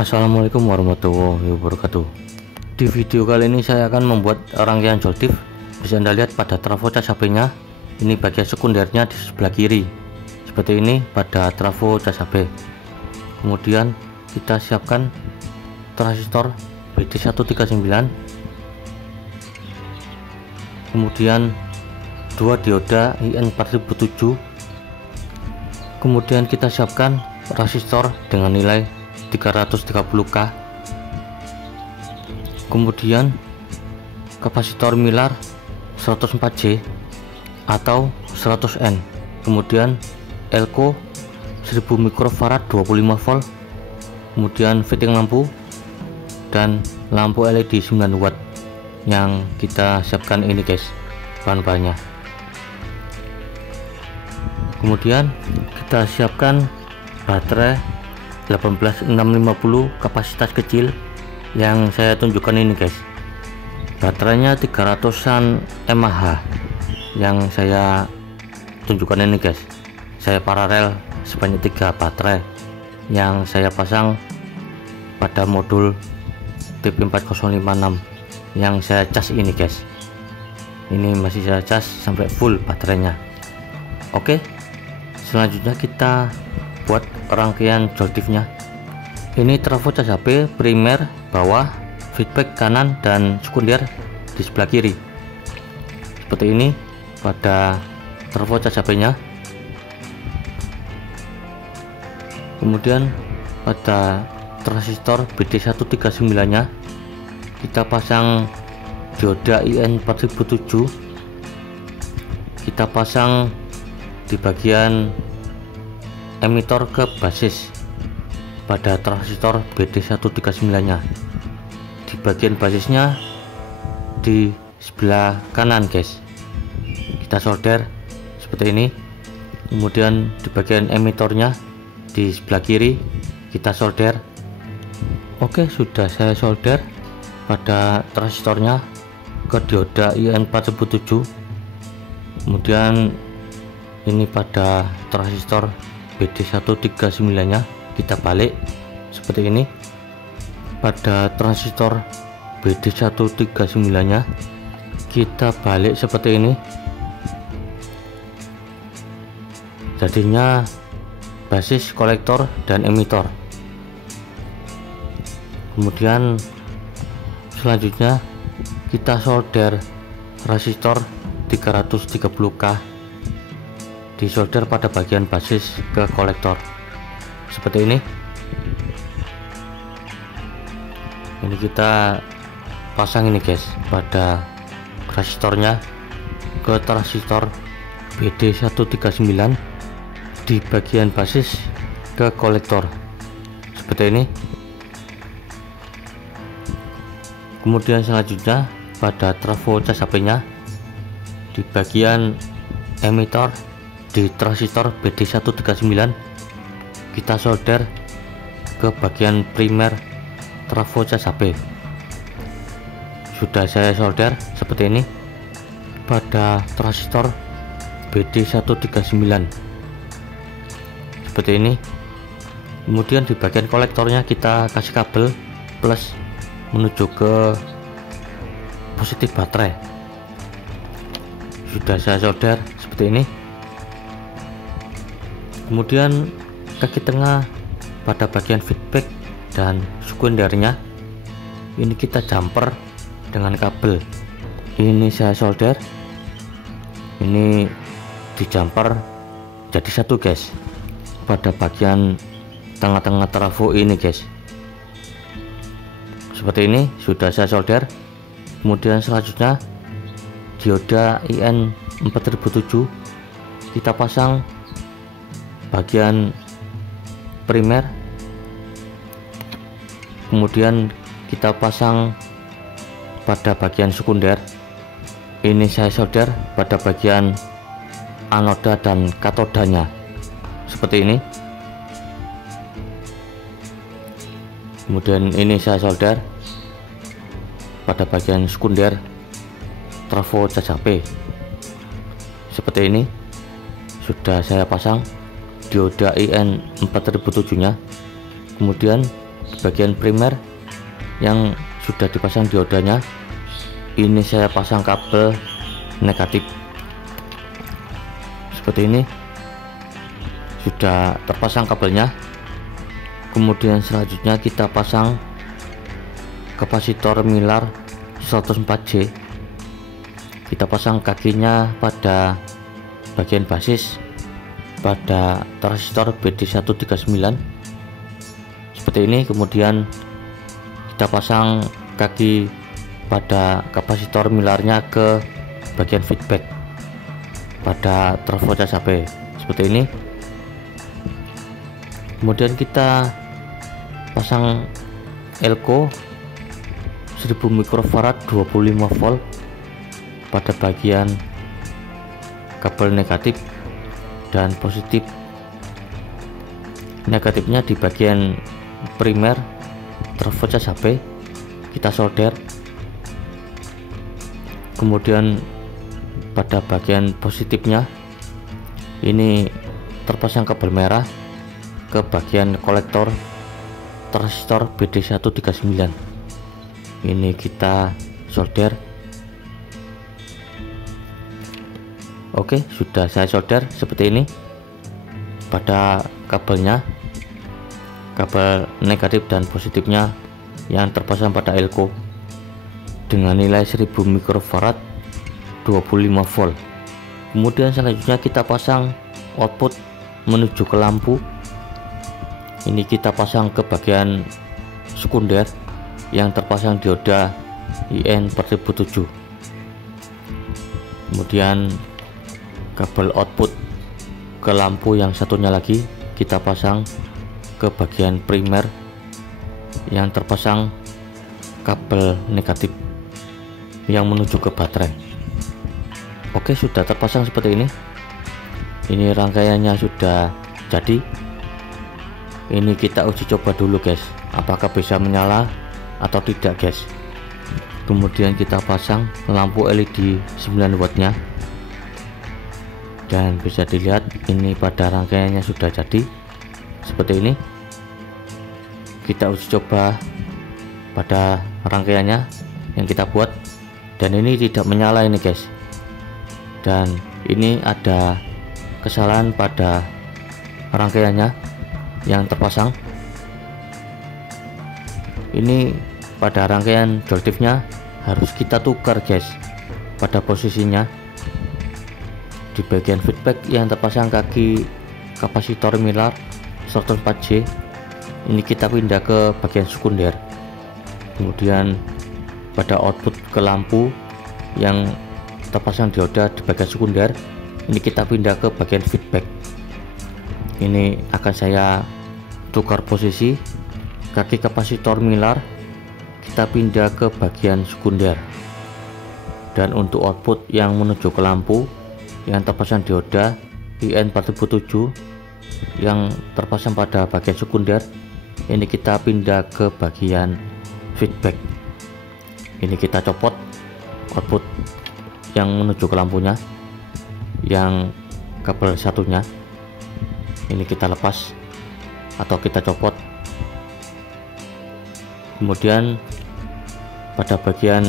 Assalamualaikum warahmatullahi wabarakatuh. Di video kali ini saya akan membuat rangkaian joltif. Bisa Anda lihat pada trafo cas HP-nya, ini bagian sekundernya di sebelah kiri seperti ini pada trafo cas HP. Kemudian kita siapkan transistor BD139, kemudian 2 dioda IN4007, kemudian kita siapkan resistor dengan nilai 330K, kemudian kapasitor Mylar 104J atau 100N, kemudian elko 1000 mikrofarad 25 volt, kemudian fitting lampu dan lampu LED 9 watt yang kita siapkan ini guys, bahan-bahannya. Kemudian kita siapkan baterai 18650 kapasitas kecil yang saya tunjukkan ini guys. Baterainya 300an mAh yang saya tunjukkan ini guys. Saya paralel sebanyak 3 baterai yang saya pasang pada modul TP4056 yang saya cas ini guys. Ini masih saya cas sampai full baterainya. Oke, selanjutnya kita buat rangkaian joltifnya. Ini trafo cas HP primer bawah, feedback kanan dan sekunder di sebelah kiri seperti ini pada trafo cas HP-nya. Kemudian pada transistor BD139 nya kita pasang dioda IN4007, kita pasang di bagian emitor ke basis pada transistor BD139 nya. Di bagian basisnya di sebelah kanan guys, kita solder seperti ini. Kemudian di bagian emitornya di sebelah kiri kita solder. Oke, sudah saya solder pada transistornya ke dioda IN4007. Kemudian ini pada transistor BD139 nya kita balik seperti ini. Pada transistor BD139 nya kita balik seperti ini, jadinya basis, kolektor dan emitor. Kemudian selanjutnya kita solder resistor 330K disolder pada bagian basis ke kolektor seperti ini. Ini kita pasang ini guys pada resistornya ke transistor BD139 di bagian basis ke kolektor seperti ini. Kemudian selanjutnya pada trafo cas HP-nya di bagian emitor di transistor BD139 kita solder ke bagian primer trafo cas HP. Sudah saya solder seperti ini pada transistor BD139 seperti ini. Kemudian di bagian kolektornya kita kasih kabel plus menuju ke positif baterai. Sudah saya solder seperti ini. Kemudian kaki tengah pada bagian feedback dan sekundernya ini kita jumper dengan kabel. Ini saya solder, ini di jumper jadi satu guys pada bagian tengah-tengah trafo ini guys seperti ini. Sudah saya solder. Kemudian selanjutnya dioda IN4007 kita pasang bagian primer, kemudian kita pasang pada bagian sekunder. Ini saya solder pada bagian anoda dan katodanya seperti ini. Kemudian ini saya solder pada bagian sekunder trafo cas HP seperti ini. Sudah saya pasang dioda IN4007 nya. Kemudian di bagian primer yang sudah dipasang diodanya, ini saya pasang kabel negatif seperti ini, sudah terpasang kabelnya. Kemudian selanjutnya kita pasang kapasitor Mylar 104J. Kita pasang kakinya pada bagian basis pada transistor BD139 seperti ini. Kemudian kita pasang kaki pada kapasitor Mylarnya ke bagian feedback pada trafo cas HP seperti ini. Kemudian kita pasang elko 1000 mikrofarad 25 volt pada bagian kabel negatif dan positif. Negatifnya di bagian primer trafo cas HP kita solder. Kemudian pada bagian positifnya ini terpasang kabel merah ke bagian kolektor transistor BD139. Ini kita solder. Oke, sudah saya solder seperti ini pada kabelnya, kabel negatif dan positifnya yang terpasang pada elko dengan nilai 1000 mikrofarad 25 volt. Kemudian selanjutnya kita pasang output menuju ke lampu. Ini kita pasang ke bagian sekunder yang terpasang dioda IN4007. Kemudian kabel output ke lampu yang satunya lagi kita pasang ke bagian primer yang terpasang kabel negatif yang menuju ke baterai. Oke, sudah terpasang seperti ini. Ini rangkaiannya sudah jadi. Ini kita uji coba dulu guys, apakah bisa menyala atau tidak guys. Kemudian kita pasang lampu LED 9 wattnya, dan bisa dilihat ini pada rangkaiannya sudah jadi seperti ini. Kita uji coba pada rangkaiannya yang kita buat, dan ini tidak menyala ini guys. Dan ini ada kesalahan pada rangkaiannya yang terpasang. Ini pada rangkaian joltifnya harus kita tukar guys pada posisinya. Di bagian feedback yang terpasang kaki kapasitor Mylar 104J, ini kita pindah ke bagian sekunder. Kemudian pada output ke lampu yang terpasang dioda di bagian sekunder, ini kita pindah ke bagian feedback. Ini akan saya tukar posisi kaki kapasitor Mylar, kita pindah ke bagian sekunder. Dan untuk output yang menuju ke lampu yang terpasang dioda IN4007 yang terpasang pada bagian sekunder, ini kita pindah ke bagian feedback. Ini kita copot output yang menuju ke lampunya, yang kabel satunya ini kita lepas atau kita copot. Kemudian pada bagian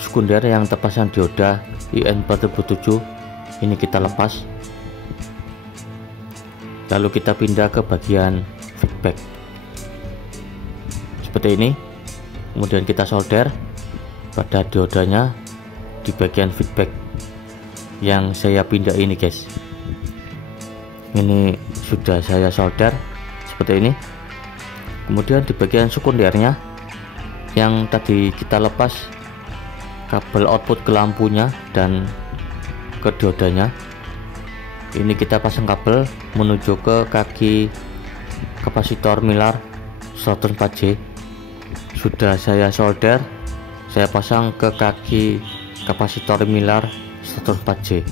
sekunder yang terpasang dioda IN4007 ini kita lepas, lalu kita pindah ke bagian feedback seperti ini. Kemudian kita solder pada diodanya di bagian feedback yang saya pindah ini guys. Ini sudah saya solder seperti ini. Kemudian di bagian sekundernya yang tadi kita lepas kabel output ke lampunya dan ke diodanya, ini kita pasang kabel menuju ke kaki kapasitor Mylar 104J. Sudah saya solder, saya pasang ke kaki kapasitor Mylar 104J.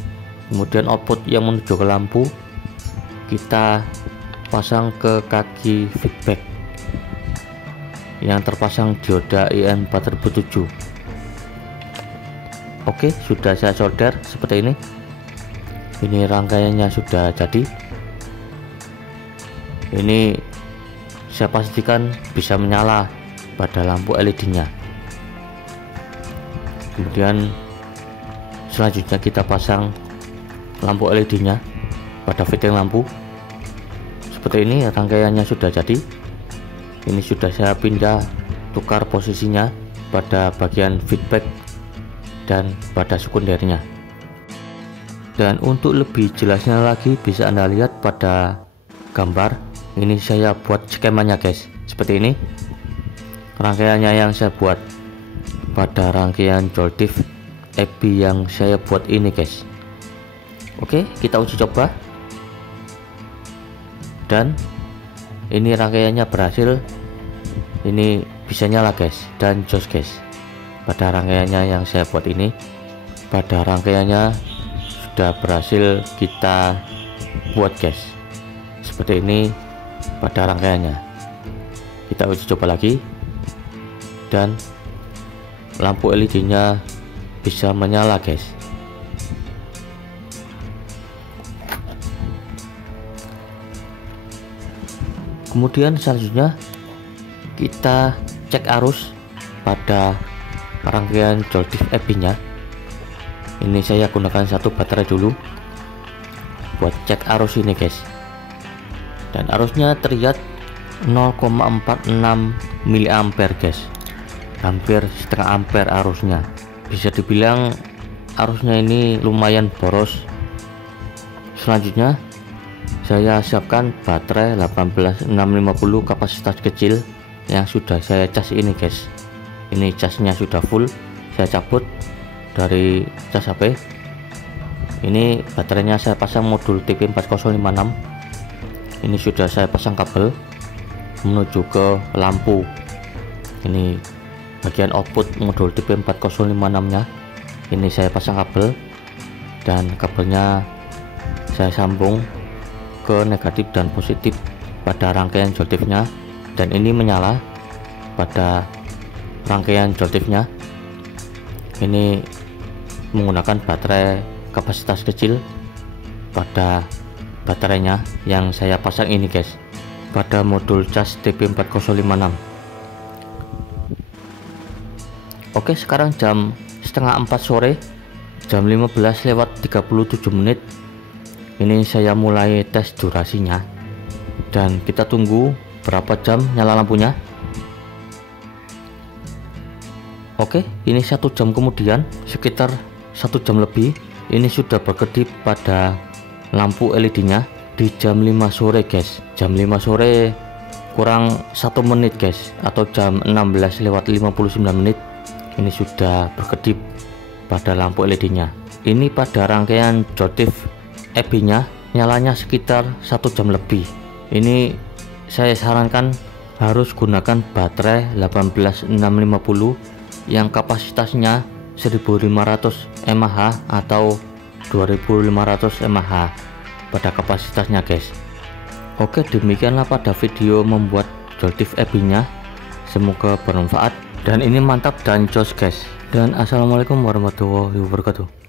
Kemudian output yang menuju ke lampu kita pasang ke kaki feedback yang terpasang dioda IN4007. Oke, sudah saya solder seperti ini. Ini rangkaiannya sudah jadi. Ini saya pastikan bisa menyala pada lampu LED nya. Kemudian selanjutnya kita pasang lampu LED nya pada fitting lampu. Seperti ini rangkaiannya sudah jadi. Ini sudah saya pindah tukar posisinya pada bagian feedback dan pada sekundernya. Dan untuk lebih jelasnya lagi bisa Anda lihat pada gambar. Ini saya buat skemanya guys, seperti ini rangkaiannya yang saya buat pada rangkaian Joltif EB yang saya buat ini guys. Oke, kita uji coba. Dan ini rangkaiannya berhasil, ini bisa nyala guys dan jos guys. Pada rangkaiannya yang saya buat ini, pada rangkaiannya sudah berhasil kita buat guys, seperti ini pada rangkaiannya. Kita uji coba lagi, dan lampu LED nya bisa menyala guys. Kemudian selanjutnya kita cek arus pada rangkaian Joltif EB nya. Ini saya gunakan satu baterai dulu buat cek arus ini guys, dan arusnya terlihat 0,46 mA guys, hampir setengah ampere arusnya. Bisa dibilang arusnya ini lumayan boros. Selanjutnya saya siapkan baterai 18650 kapasitas kecil yang sudah saya cas ini guys. Ini casnya sudah full, saya cabut dari cas HP. Ini baterainya saya pasang modul TP4056. Ini sudah saya pasang kabel menuju ke lampu. Ini bagian output modul TP4056 nya. Ini saya pasang kabel, dan kabelnya saya sambung ke negatif dan positif pada rangkaian Joltifnya, dan ini menyala pada rangkaian Joltifnya. Ini menggunakan baterai kapasitas kecil pada baterainya yang saya pasang ini guys, pada modul cas TP4056. Oke, sekarang jam setengah 4 sore, jam 15:37. Ini saya mulai tes durasinya, dan kita tunggu berapa jam nyala lampunya. Oke, ini 1 jam kemudian, sekitar 1 jam lebih, ini sudah berkedip pada lampu LED nya di jam 5 sore guys. Jam 5 sore kurang 1 menit guys, atau jam 16:59. Ini sudah berkedip pada lampu LED nya. Ini pada rangkaian Joltif EB nya nyalanya sekitar 1 jam lebih. Ini saya sarankan harus gunakan baterai 18650 yang kapasitasnya 1500 mAh atau 2500 mAh pada kapasitasnya guys. Oke, demikianlah pada video membuat Joltif EB nya. Semoga bermanfaat, dan ini mantap dan jos guys. Dan assalamualaikum warahmatullahi wabarakatuh.